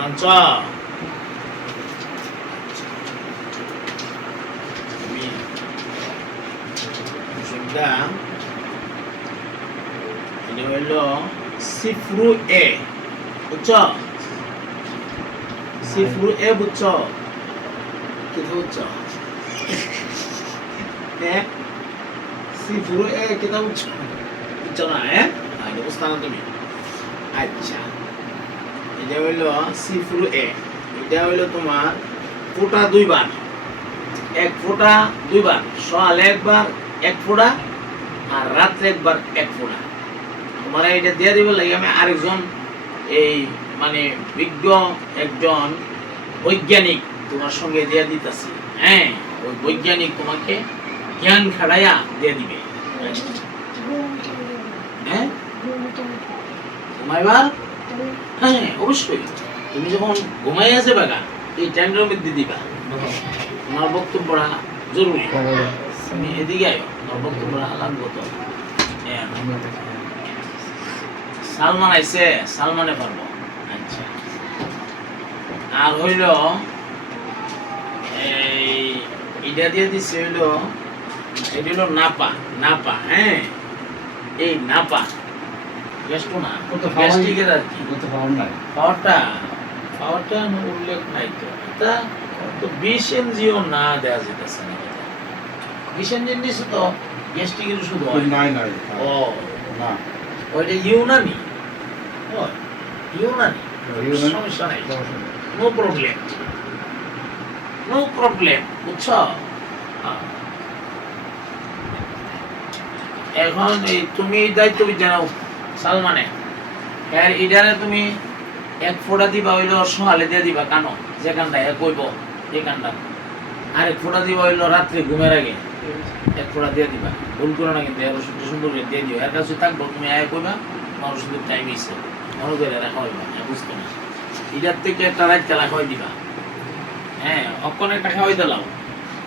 জানছ তুমি ওষুধটা এটা হইল সিফরু এ, বুঝছ? সিফরু এ বুঝছ? কি বুঝছ? হ্যাঁ, সিফরু এ কিতা বুঝছ? বুঝছ না? হ্যাঁ, এটা বুঝতে না তুমি? আচ্ছা, এটা হইল সিফরু এ। এটা হইল তোমার ফোঁটা দুইবার, এক ফোঁটা দুইবার, সকালে একবার এক ফোঁটা আর রাত্রে একবার এক ফোঁটা। তোমার এটা দিয়ে দিবে লাগে আমি আরেকজন এই মানে বিজ্ঞ একজন বৈজ্ঞানিক তোমার সঙ্গে দিয়ে দিতেছি। হ্যাঁ, ওই বৈজ্ঞানিক তোমাকে জ্ঞান খাড়াইয়া দিয়ে দিবে। হ্যাঁ, ঘুমাইবার? হ্যাঁ, অবশ্যই। তুমি যখন ঘুমাই আছে বাগা এই টাইমটার মধ্যে দিবা। তোমার বক্তব্যটা জরুরি। তুমি এদিকে আয়, তোমার বক্তব্যটা লাগবো তো। সালমান আইছে, সালমানে পারবো। আচ্ছা, আর হইল এইটা দিয়ে দিচ্ছে হইল, এটা হইল নাপা। নাপা, হ্যাঁ, এই নাপা গ্যাস্ট্রো না, গ্যাস্ট্রিকের আর কি পাওয়ারটা, পাওয়ারটা উল্লেখ নাই তো। এটা তো 20 এমজিও না দেওয়া যেতেছে না। 20 এমজি নিচ্ছে তো গ্যাস্ট্রিকের ওষুধ হয় নাই নাই। ও না, ওইটা ইউনানি, ইউনানি, সমস্যা নাই, নো প্রবলেম, নো প্রবলেম, বুঝছ? এখন এই তুমি এই দায়িত্ব জানাও সালমানে, আর এটারে তুমি এক ফোঁটা দিবা হইলো সকালে দিয়ে দিবা কানো যেখানটা এক কইব এই কানটা, আর এক ফোঁটা দিবা হইলো রাত্রে ঘুমের আগে এক ফোঁটা দিয়ে দিবা। ভুল করো না কিন্তু, এর ওষুধটা সুন্দর করে দিয়ে দিও। এর কাছে থাকবো, তুমি আয় কইবা আমার ওষুধের টাইম হয়েছে, মনে করে রাখা হইবা। বুঝতো না, এটার থেকে একটা রাত খেলা খাওয়াই দিবা। হ্যাঁ, অক্ষণ একটা খাওয়াই দিলাম,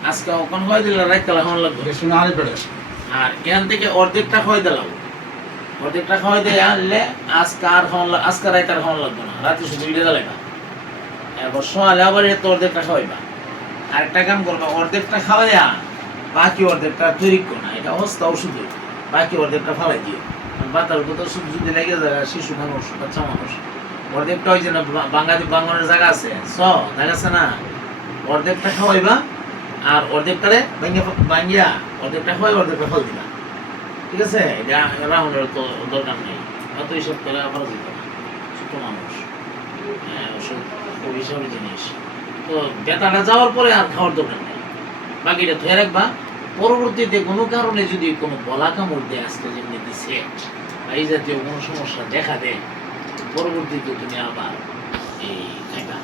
আজকে অক্ষণ খাওয়াই দিলে রাত খেলা খাওয়ান লাগবে। আর এখান থেকে অর্ধেকটা খাওয়াই দিলাম, অর্ধেকটা খাওয়াই দিয়ে আনলে আজকে আর খাওয়ান, আজকে রাত আর খাওয়ান লাগবে না, রাতে শুধু ইডে দিলাইবা। এরপর সকালে আবার এত অর্ধেকটা খাওয়াইবা। আরেকটা কাম করবা, অর্ধেকটা খাওয়াইয়া বাকি অর্ধেকটা তৈরি করো না, এটা অবস্থা ওষুধ, বাকি অর্ধেকটা ফালাই দিও। বাতার উপর তো যদি লেগে যায়, শিশু মানুষ, বাচ্চা মানুষ, অর্ধেকটা ওই যে না বাঙালি বাঙালির জায়গা আছে, জায়গা আছে না, অর্ধেকটা খাওয়াইবা আর অর্ধেকটারে ভাঙ্গিয়া অর্ধেকটা খাওয়াই অর্ধেকটা ফল দিবা। ঠিক আছে, এটা রাহুলের তো দরকার নেই, অত হিসাব করে আবার দিতে না, ছোট মানুষ। হ্যাঁ, ওষুধ খুব হিসাবের জিনিস। তো ব্যথাটা যাওয়ার পরে আর খাওয়ার দরকার নেই, বাকিটা ধুয়ে রাখবা। পরবর্তীতে কোনো কারণে যদি কোনো বলা কামড় দেয়, আজকে যেমনি দিছে বা এই জাতীয় কোনো সমস্যা দেখা দেয়, পরবর্তীতে তুমি আবার এই খাইবা।